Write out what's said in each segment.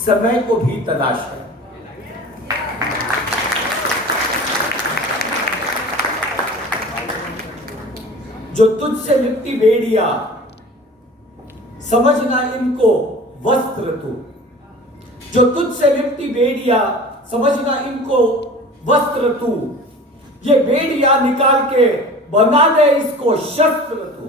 समय को भी तलाश है। जो तुझसे लिपटी बेड़िया, समझना इनको वस्त्र तू। जो तुझसे लिपटी बेड़िया, समझना इनको वस्त्र तू। ये बेड़िया निकाल के बना दे इसको शस्त्र तू।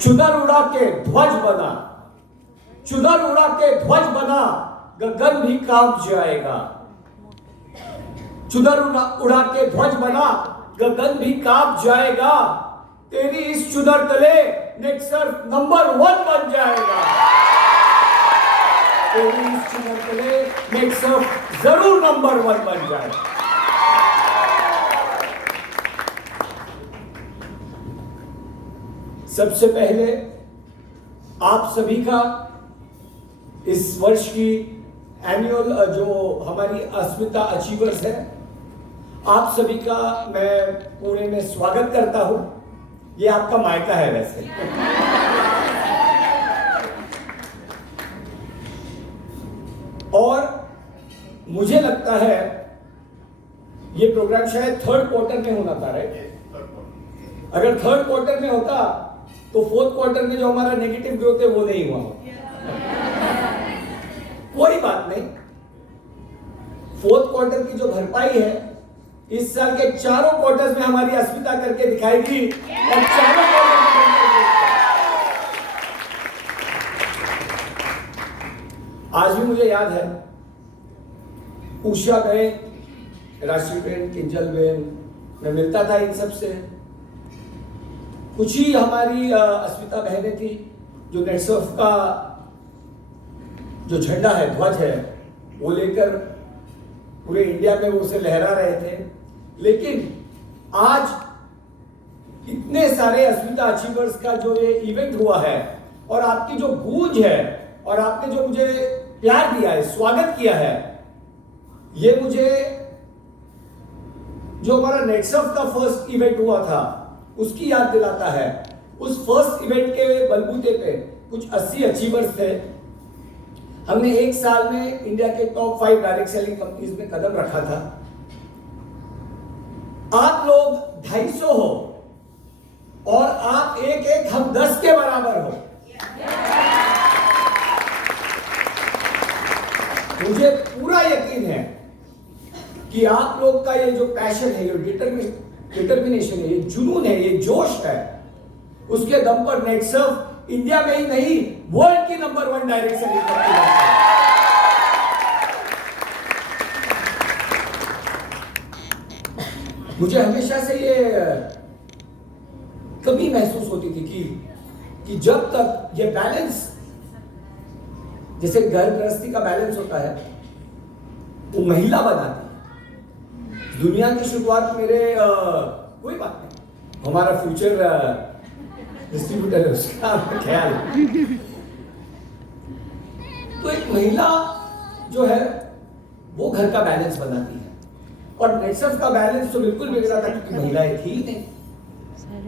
चुनर उड़ा के ध्वज बना, चुनर उड़ा के ध्वज बना, गगन भी कांप जाएगा। चुनर उड़ा के ध्वज बना, गगन भी कांप जाएगा। तेरी इस चुनर तले नेक्सर्फ नंबर 1 बन जाएगा। तेरी इस चुनर तले नेक्सर्फ जरूर नंबर 1 बन जाएगा। सबसे पहले आप सभी का इस वर्ष की एनुअल जो हमारी अस्मिता अचीवर्स है, आप सभी का मैं पुणे में स्वागत करता हूं। ये आपका मायका है वैसे। और मुझे लगता है ये प्रोग्राम शायद 3rd क्वार्टर में होना था, राइट? अगर 3rd क्वार्टर में होता तो 4th क्वार्टर में जो हमारा नेगेटिव ग्रोथ है वो नहीं हुआ। कोई बात नहीं, 4th क्वार्टर की जो भरपाई है इस साल के चारों क्वार्टर्स में हमारी अस्मिता करके दिखाएगी। और चारों क्वार्टर आज भी मुझे याद है, उषा बहन, राशि बहन, किंजल बहन, मैं मिलता था इन सब से। कुछ ही हमारी अस्मिता बहनें थी जो नेटसर्फ का जो झंडा है, ध्वज है, वो लेकर पूरे इंडिया में वो उसे लहरा रहे थे। लेकिन आज इतने सारे अस्मिता अचीवर्स का जो ये इवेंट हुआ है और आपकी जो गूंज है और आपने जो मुझे प्यार दिया है, स्वागत किया है, ये मुझे जो हमारा नेटसर्फ का फर्स्ट इवेंट हुआ था उसकी याद दिलाता है। उस फर्स्ट इवेंट के बलबूते पे कुछ 80 अचीवर्स थे। हमने एक साल में इंडिया के टॉप 5 डायरेक्ट सेलिंग कंपनीज में कदम रखा था। आप लोग 250 हो और आप एक हम 10 के बराबर हो। मुझे पूरा यकीन है कि आप लोग का ये जो पैशन है, ये डिटर्मिनेशन है, ये जुनून है, ये जोश है, उसके दम पर नेटसर्फ इंडिया में ही नहीं वर्ल्ड की नंबर 1 डायरेक्ट सेलिंग कंपनी है। मुझे हमेशा से ये कमी महसूस होती थी कि जब तक ये बैलेंस, जैसे घर गृहस्थी का बैलेंस होता है, वो महिला बनाती है। दुनिया की शुरुआत मेरे कोई बात नहीं, हमारा फ्यूचर डिस्ट्रीब्यूटर है, उसका ख्याल। तो एक महिला जो है वो घर का बैलेंस बनाती है। और नेटसर्फ का बैलेंस तो बिल्कुल बिगड़ा था क्योंकि महिलाएं थी ही नहीं।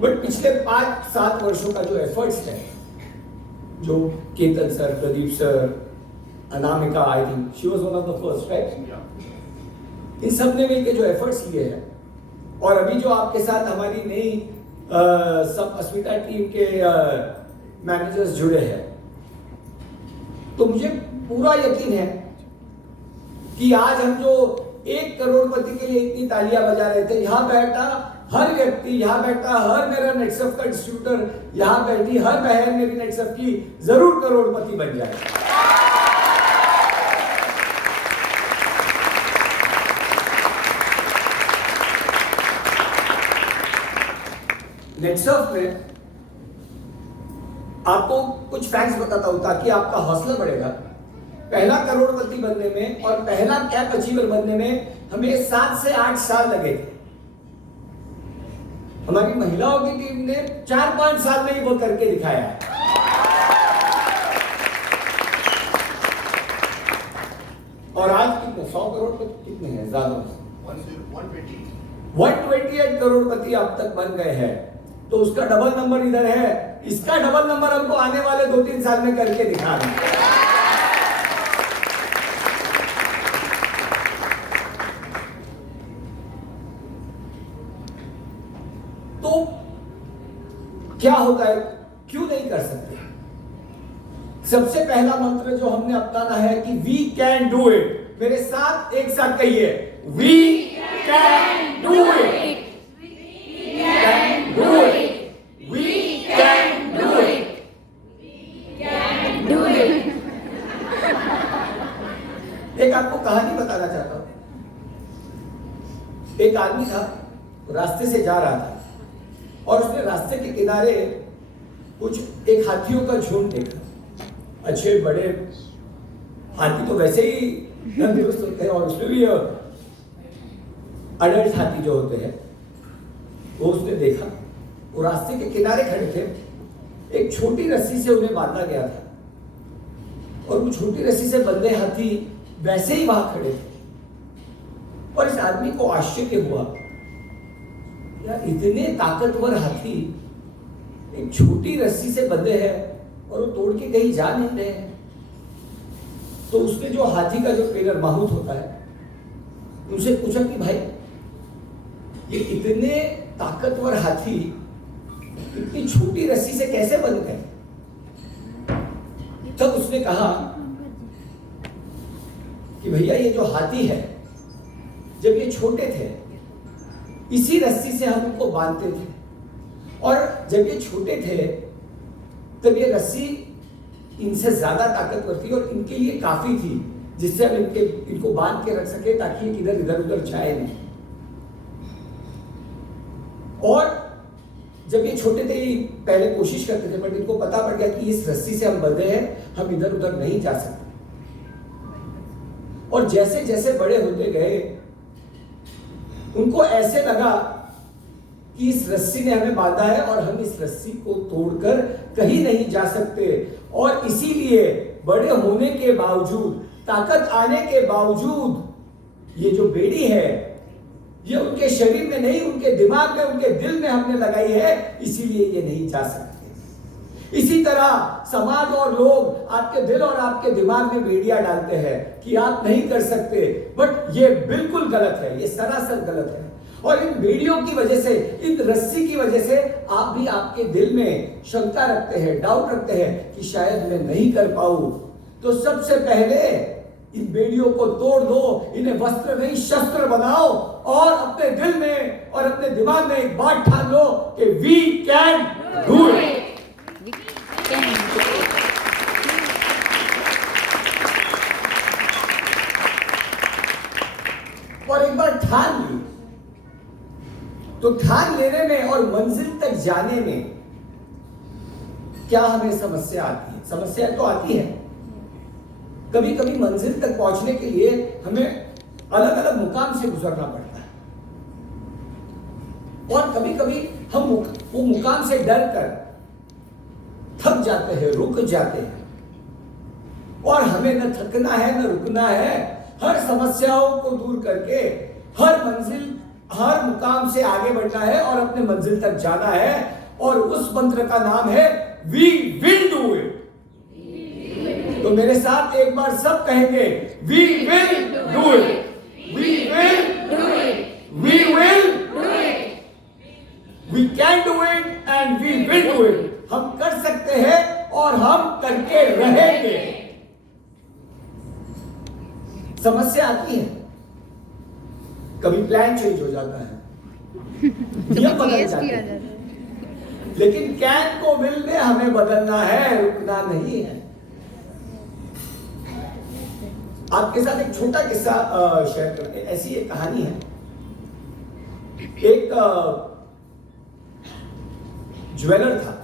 बट पिछले 5-7 वर्षों का जो एफर्ट्स है, जो Ketan sir, Pradeep sir, Anamika, I think she was one of the first, right? इन सब ने मिलकर जो एफर्ट्स लिए हैं, और अभी जो आपके साथ हमारी नई सब अस्मिता टीम के मैनेजर्स जुड़े हैं, तो मुझे पूरा यकीन है कि आज हम जो 1 करोड़पति के लिए इतनी तालियां बजा रहे थे, यहां बैठा हर व्यक्ति, यहां बैठा हर मेरा नेटसर्फ का डिस्ट्रीब्यूटर, यहां बैठी हर बहन मेरी नेटसर्फ की जरूर करोड़पति बन जाए। नेटसर्फ में आपको कुछ फैक्ट्स बताता हूं ताकि आपका हौसला बढ़ेगा। पहला करोड़पति बनने में और पहला कैप अचीवर बनने में हमें 7 से 8 साल लगे थे। हमारी महिलाओं की टीम ने 4-5 साल में ही वो करके दिखाया है। और आज कितने 100 करोड़पति कितने हैं? ज्यादा 128 करोड़पति अब तक बन गए हैं। तो उसका डबल नंबर इधर है, इसका डबल नंबर हमको आने वाले 2-3 साल में करके दिखाना है। तो क्या होता है, क्यों नहीं कर सकते? सबसे पहला मंत्र जो हमने अपनाना है कि वी कैन डू इट। मेरे साथ एक साथ कहिए, we can do it, can do it, we can do it, can do it. एक आपको कहानी बताना चाहता हूं। एक आदमी था, रास्ते से जा रहा था और उसने रास्ते के किनारे कुछ एक हाथियों का झुंड देखा। अच्छे बड़े हाथी तो वैसे ही तंदुरुस्त होते हैं और उसमें भी अडल्ट हाथी जो होते हैं वो उसने देखा। वो रास्ते के किनारे खड़े थे, एक छोटी रस्सी से उन्हें बांधा गया था और वो छोटी रस्सी से बंधे हाथी वैसे ही वहां खड़े थे। और इस आदमी को आश्चर्य हुआ, यार इतने ताकतवर हाथी एक छोटी रस्सी से बंधे हैं और वो तोड़ के कहीं जा नहीं रहे हैं। तो उसने जो हाथी का जो ट्रेनर माहूत होता है उनसे पूछा कि भाई ये इतने ताकतवर हाथी इतनी छोटी रस्सी से कैसे बंध गए? तब उसने कहा कि भैया ये जो हाथी है, जब ये छोटे थे इसी रस्सी से हम उनको बांधते थे और जब ये छोटे थे तब ये रस्सी इनसे ज्यादा ताकतवर थी और इनके लिए काफी थी जिससे हम इनको बांध के रख सके ताकि ये किधर इधर उधर जाए नहीं। और जब ये छोटे थे ये पहले कोशिश करते थे, बट इनको पता पड़ गया कि इस रस्सी से हम बंधे हैं, हम इधर उधर नहीं जा सकते। और जैसे जैसे बड़े होते गए उनको ऐसे लगा कि इस रस्सी ने हमें बांधा है और हम इस रस्सी को तोड़कर कहीं नहीं जा सकते। और इसीलिए बड़े होने के बावजूद, ताकत आने के बावजूद ये जो बेड़ी है ये उनके शरीर में नहीं, उनके दिमाग में, उनके दिल में हमने लगाई है, इसीलिए ये नहीं जा सकते। इसी तरह समाज और लोग आपके दिल और आपके दिमाग में बेड़ियां डालते हैं कि आप नहीं कर सकते, बट ये बिल्कुल गलत है, ये सरासर गलत है। और इन बेड़ियों की वजह से, इन रस्सी की वजह से आप भी आपके दिल में शंका रखते हैं, डाउट रखते हैं कि शायद मैं नहीं कर पाऊं। तो सबसे पहले इन बेड़ियों को तोड़ दो, इन्हें वस्त्र नहीं शस्त्र बनाओ और अपने दिल में और अपने दिमाग में एक बात ठान लो कि वी कैन डू इट। और एक बार ठान ली तो ठान लेने में और मंजिल तक जाने में क्या हमें समस्या आती है? समस्या तो आती है। कभी कभी मंजिल तक पहुंचने के लिए हमें अलग अलग मुकाम से गुजरना पड़ता है और कभी कभी हम वो मुकाम से डर कर थक जाते हैं, रुक जाते हैं। और हमें न थकना है न रुकना है, हर समस्याओं को दूर करके हर मंजिल, हर मुकाम से आगे बढ़ना है और अपने मंजिल तक जाना है। और उस मंत्र का नाम है वी विल डू इट। तो मेरे साथ एक बार सब कहेंगे, we will do it, we will do it, we will do it, we can do it and we will do it. हम कर सकते हैं और हम करके रहेंगे। समस्या आती है, कभी प्लान चेंज हो जाता है, नियम बदल जाते हैं, लेकिन कैन को विल में हमें बदलना है, रुकना नहीं है। आपके साथ एक छोटा किस्सा शेयर करते हैं। ऐसी एक कहानी है, एक ज्वेलर था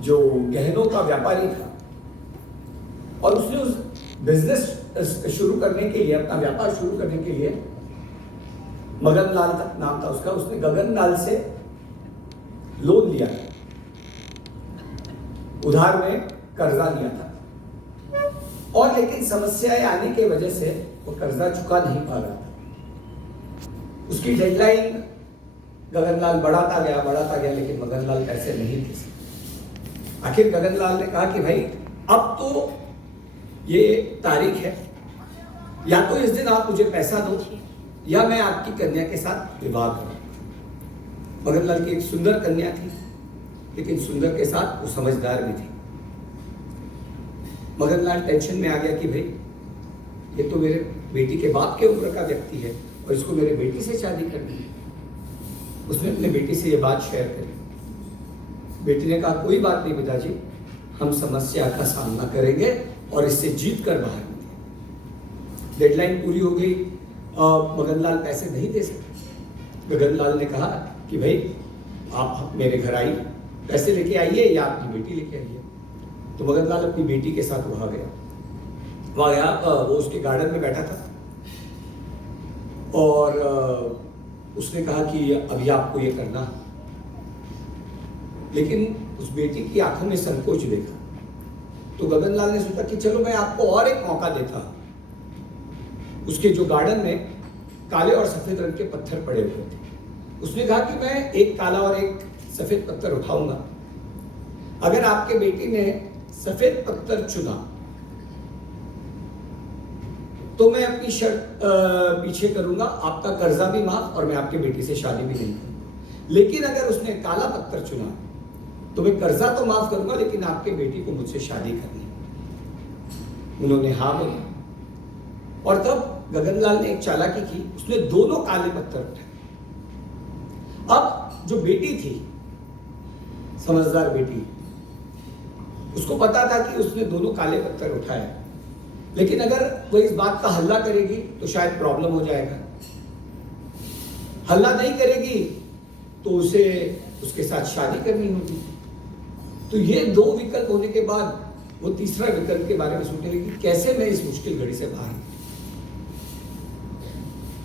जो गहनों का व्यापारी था और उसने उस बिजनेस शुरू करने के लिए, अपना व्यापार शुरू करने के लिए, मगन लाल नाम था उसका, उसने गगन लाल से लोन लिया था, उधार में कर्जा लिया था। और लेकिन समस्याएं आने की वजह से वो कर्जा चुका नहीं पा रहा था। उसकी डेडलाइन गगनलाल बढ़ाता गया, लेकिन मगनलाल पैसे नहीं दे सके। आखिर गगनलाल ने कहा कि भाई अब तो ये तारीख है, या तो इस दिन आप मुझे पैसा दो या मैं आपकी कन्या के साथ विवाह करूं। मगनलाल की एक सुंदर कन्या थी, लेकिन सुंदर के साथ वो समझदार भी थी। मगनलाल टेंशन में आ गया कि भाई ये तो मेरे बेटी के बाप के उम्र का व्यक्ति है और इसको मेरे बेटी से शादी करनी है। उसने अपने बेटी से ये बात शेयर करी। बेटी ने कहा कोई बात नहीं पिताजी, हम समस्या का सामना करेंगे और इससे जीत कर बाहर निकलेंगे। डेडलाइन पूरी हो गई, मगनलाल पैसे नहीं दे सके। गगनलाल ने कहा कि भाई आप मेरे घर आइए, पैसे लेके आइए या अपनी बेटी लेके आइए। तो मगनलाल अपनी बेटी के साथ वहां गया। वो उसके गार्डन में बैठा था और उसने कहा कि अभी आपको ये करना, लेकिन उस बेटी की आंखों में संकोच देखा। तो गगनलाल ने सोचा कि चलो मैं आपको और एक मौका देता। उसके जो गार्डन में काले और सफेद रंग के पत्थर पड़े हुए थे, उसने कहा कि मैं एक काला और एक सफेद पत्थर उठाऊंगा। अगर आपके बेटी ने सफेद पत्थर चुना तो मैं अपनी शर्त पीछे करूंगा, आपका कर्जा भी माफ और मैं आपकी बेटी से शादी भी नहीं करूंगा। लेकिन अगर उसने काला पत्थर चुना तो मैं कर्जा तो माफ करूंगा, लेकिन आपके बेटी को मुझसे शादी करनी। उन्होंने हाँ बोला और तब गगनलाल ने एक चालाकी की, उसने दोनों काले पत्थर उठाए। अब जो बेटी थी, समझदार बेटी, उसको पता था कि उसने दोनों काले पत्थर उठाए, लेकिन अगर वो इस बात का हल्ला करेगी तो शायद प्रॉब्लम हो जाएगा। हल्ला नहीं करेगी तो उसे उसके साथ शादी करनी होगी। तो ये दो विकल्प होने के बाद वो तीसरा विकल्प के बारे में सोचने लगी, कैसे मैं इस मुश्किल घड़ी से बाहर।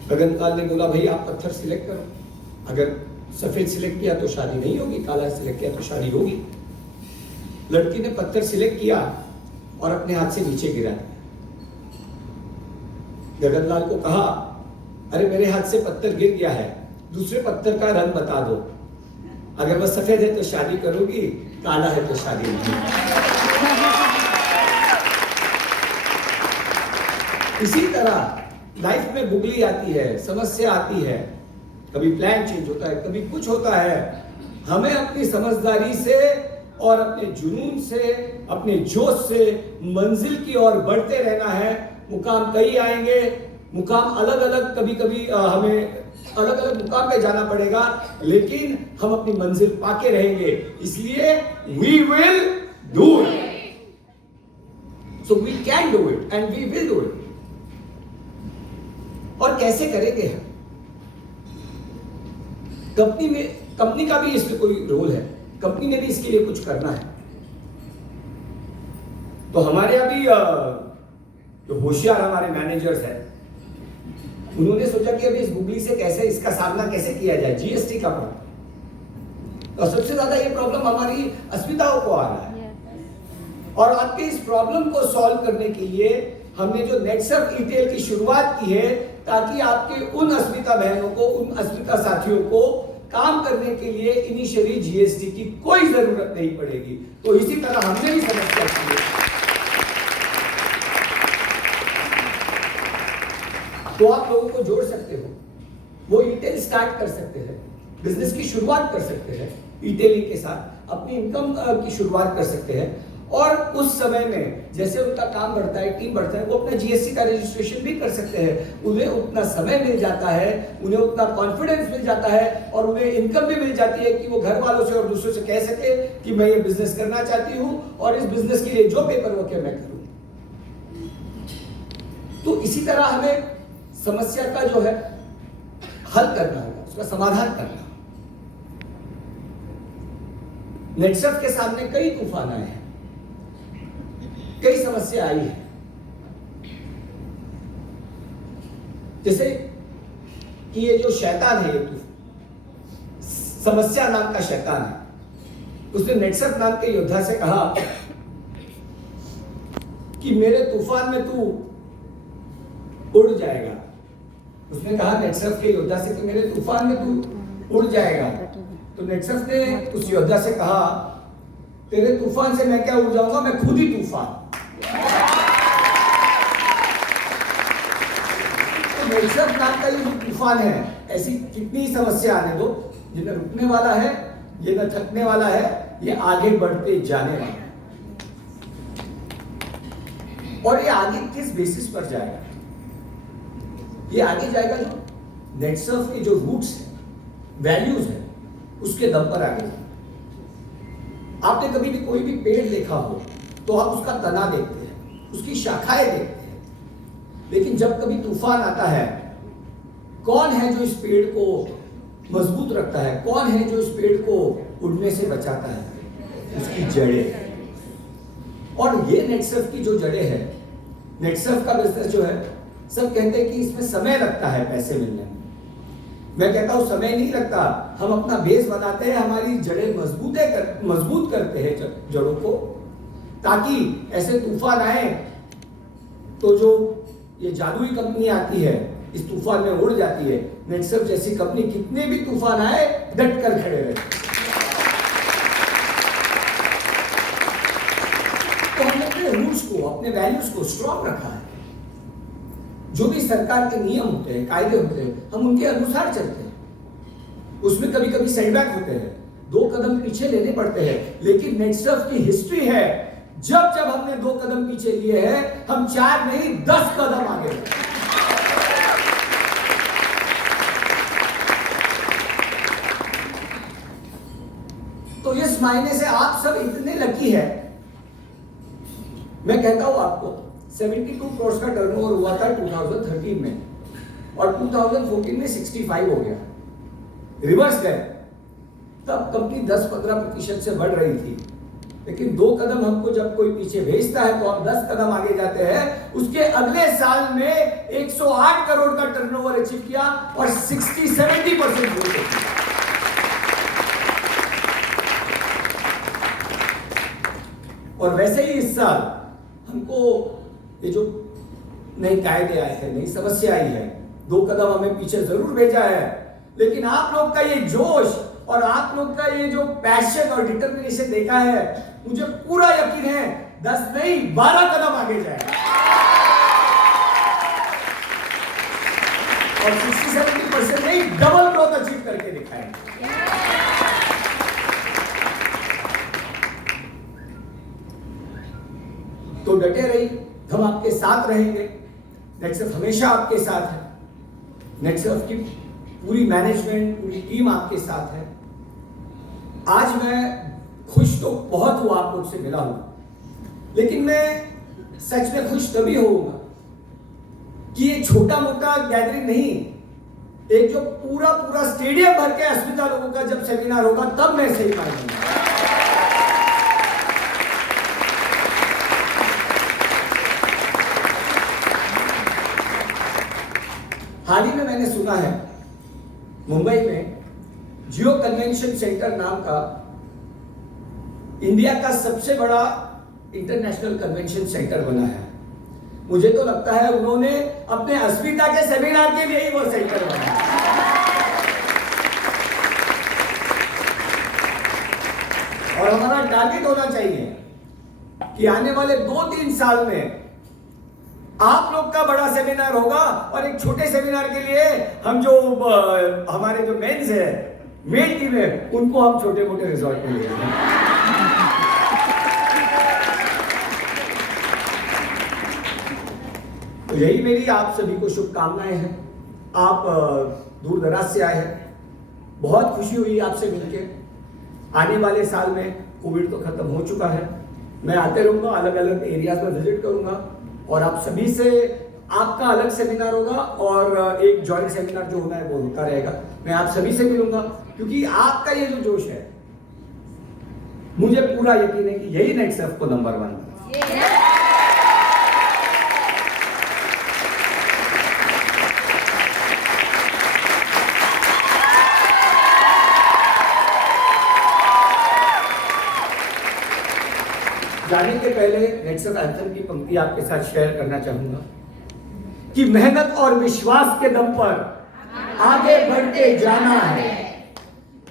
गगनलाल ने बोला भाई आप पत्थर सिलेक्ट करो, अगर सफेद सिलेक्ट किया तो शादी नहीं होगी, काला सिलेक्ट किया तो शादी होगी। लड़की ने पत्थर सिलेक्ट किया और अपने हाथ से नीचे गिरा दिया। गगनलाल को कहा अरे मेरे हाथ से पत्थर गिर गया है, दूसरे पत्थर का रंग बता दो, अगर वह सफेद है तो शादी करोगी, काला है तो शादी नहीं। इसी तरह लाइफ में बुगली आती है, समस्या आती है, कभी प्लान चेंज होता है, कभी कुछ होता है। हमें अपनी समझदारी से और अपने जुनून से, अपने जोश से मंजिल की ओर बढ़ते रहना है। मुकाम कई आएंगे, मुकाम अलग अलग, कभी कभी हमें अलग अलग मुकाम पे जाना पड़ेगा, लेकिन हम अपनी मंजिल पाके रहेंगे। इसलिए we will do it. So we can do it and we will do it. और कैसे करेंगे हम? कंपनी का भी इसमें कोई रोल है, कंपनी ने भी इसके लिए कुछ करना है। तो हमारे यहाँ भी जो होशियार हमारे मैनेजर्स हैं, उन्होंने सोचा कि अभी इस बुगली से कैसे, इसका सामना कैसे किया जाए, जीएसटी का प्रॉब्लम। और सबसे ज्यादा ये प्रॉब्लम हमारी अस्मिताओं को आ रहा है। और आपके इस प्रॉब्लम को सॉल्व करने के लिए हमने जो नेटसर्फ ईटेल की शुरुआत की है, ताकि आपके उन अस्मिता बहनों को, उन अस्मिता साथियों को काम करने के लिए इनिशियली जीएसटी की कोई जरूरत नहीं पड़ेगी। तो इसी तरह हमने भी समस्या की है। तो आप लोगों को जोड़ सकते हो, वो ईटेल स्टार्ट कर सकते हैं, बिजनेस की शुरुआत कर सकते हैं, ईटेलिंग के साथ अपनी इनकम की शुरुआत कर सकते हैं। और उस समय में जैसे उनका काम बढ़ता है, टीम बढ़ता है, वो अपना जीएसटी का रजिस्ट्रेशन भी कर सकते हैं। उन्हें उतना समय मिल जाता है, उन्हें उतना कॉन्फिडेंस मिल जाता है और उन्हें इनकम भी मिल जाती है कि वो घर वालों से और दूसरों से कह सके कि मैं ये बिजनेस करना चाहती हूँ और इस बिजनेस के लिए जो पेपर वर्क है मैं करूँ। तो इसी तरह हमें समस्या का जो है हल करना होगा, उसका समाधान करना। नेटसर्फ के सामने कई तूफान आए हैं, कई समस्या आई है। जैसे कि ये जो शैतान है, ये समस्या नाम का शैतान है, उसने नेटसर्फ नाम के योद्धा से कहा कि मेरे तूफान में तू उड़ जाएगा। उसने कहा नेटसर्फ के योद्धा से कि मेरे तूफान में तू उड़ जाएगा। तो नेक्सस ने उस योद्धा से कहा, तेरे तूफान से मैं क्या उड़ जाऊंगा, मैं खुद ही तूफान। तो नेक्सस नाम का ये जो तूफान है, ऐसी कितनी समस्या आने दो, ये न रुकने वाला है, ये न थकने वाला है, ये आगे बढ़ते जाने वाला है। और ये आगे किस बेसिस पर जाएगा? ये आगे जाएगा जो नेटसर्फ के जो रूट्स हैं, वैल्यूज हैं, उसके दम पर आगे जाएगा। आपने कभी भी कोई भी पेड़ देखा हो तो आप उसका तना देखते हैं, उसकी शाखाएं देखते हैं, लेकिन जब कभी तूफान आता है, कौन है जो इस पेड़ को मजबूत रखता है, कौन है जो इस पेड़ को उड़ने से बचाता है? उसकी जड़ें। और ये नेटसर्फ की जो जड़ें हैं, नेटसर्फ का बिजनेस जो है, सब कहते हैं कि इसमें समय लगता है पैसे मिलने में। मैं कहता हूं समय नहीं लगता, हम अपना बेस बनाते हैं, हमारी जड़ें मजबूत करते हैं जड़ों को, ताकि ऐसे तूफान आए तो जो ये जादुई कंपनी आती है, इस तूफान में उड़ जाती है। नेटसर्फ जैसी कंपनी कितने भी तूफान आए डट कर खड़े रहते। तो हमने अपने रूट्स को, अपने वैल्यूज को स्ट्रॉन्ग रखा है। जो भी सरकार के नियम होते हैं, कायदे होते हैं, हम उनके अनुसार चलते हैं। उसमें कभी कभी सेटबैक होते हैं, 2 कदम पीछे लेने पड़ते हैं, लेकिन नेटसर्फ की हिस्ट्री है, जब जब हमने 2 कदम पीछे लिए हैं, हम 4 नहीं 10 कदम आगे बढ़े। तो इस मायने से आप सब इतने लकी है। मैं कहता हूं आपको 72 करोड़ का टर्नओवर हुआ था 2013 में, और 2014 में 65 हो गया, रिवर्स गए। तब कंपनी 10-15% से बढ़ रही थी, लेकिन 2 कदम हमको जब कोई पीछे भेजता है तो हम 10 कदम आगे जाते हैं। उसके अगले साल में 108 करोड़ का टर्नओवर अचीव किया और 60-70% ग्रोथ की। और वैसे ही इस साल हमको ये जो नए कायदे आए हैं, नई समस्या आई है, 2 कदम हमें पीछे जरूर भेजा है, लेकिन आप लोग का ये जोश और आप लोग का ये जो पैशन और डिटर्मिनेशन देखा है, मुझे पूरा यकीन है 10 नहीं 12 कदम आगे जाएगा और 60-70% नहीं डबल ग्रोथ अचीव करके दिखाएंगे। तो डटे रही, हम आपके साथ रहेंगे। नेटसर्फ हमेशा आपके साथ है। नेटसर्फ की पूरी मैनेजमेंट, पूरी टीम आपके साथ है। आज मैं खुश तो बहुत हुआ आप लोग से मिला हूं, लेकिन मैं सच में खुश तभी होऊंगा कि ये छोटा मोटा गैदरिंग नहीं, एक जो पूरा स्टेडियम भर के अस्मिता लोगों का जब सेमिनार होगा, तब मैं सही मानूंगा। हाल ही में मैंने सुना है मुंबई में जियो कन्वेंशन सेंटर नाम का इंडिया का सबसे बड़ा इंटरनेशनल कन्वेंशन सेंटर बना है। मुझे तो लगता है उन्होंने अपने अस्मिता के सेमिनार के लिए ही वो सेंटर बनाया। और हमारा टारगेट होना चाहिए कि आने वाले 2-3 साल में आप लोग का बड़ा सेमिनार होगा और एक छोटे सेमिनार के लिए हम जो हमारे जो मेंस है, मेन टीम है, उनको हम छोटे मोटे रिजॉर्ट में ले जाएंगे। तो यही मेरी आप सभी को शुभकामनाएं हैं। आप दूर दराज से आए हैं, बहुत खुशी हुई आपसे मिलके। आने वाले साल में कोविड तो खत्म हो चुका है, मैं आते रहूंगा, अलग अलग एरियाज में विजिट करूंगा और आप सभी से आपका अलग सेमिनार होगा और एक जॉइंट सेमिनार जो होना है वो होता रहेगा। मैं आप सभी से मिलूंगा, क्योंकि आपका ये जो जोश है, मुझे पूरा यकीन है कि यही नेटसर्फ को नंबर 1 जाने के पहले नेटसर्फ एंथम की पंक्ति आपके साथ शेयर करना चाहूंगा कि मेहनत और विश्वास के दम पर आगे बढ़ते जाना है,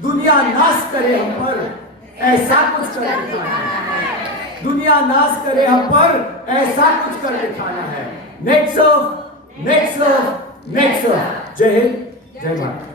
दुनिया नाश करे हम पर ऐसा कुछ कर दिखाना है। दुनिया नाश करे हम पर ऐसा कुछ कर दिखाना है। नेक्स्ट जय हिंद, जय भारत।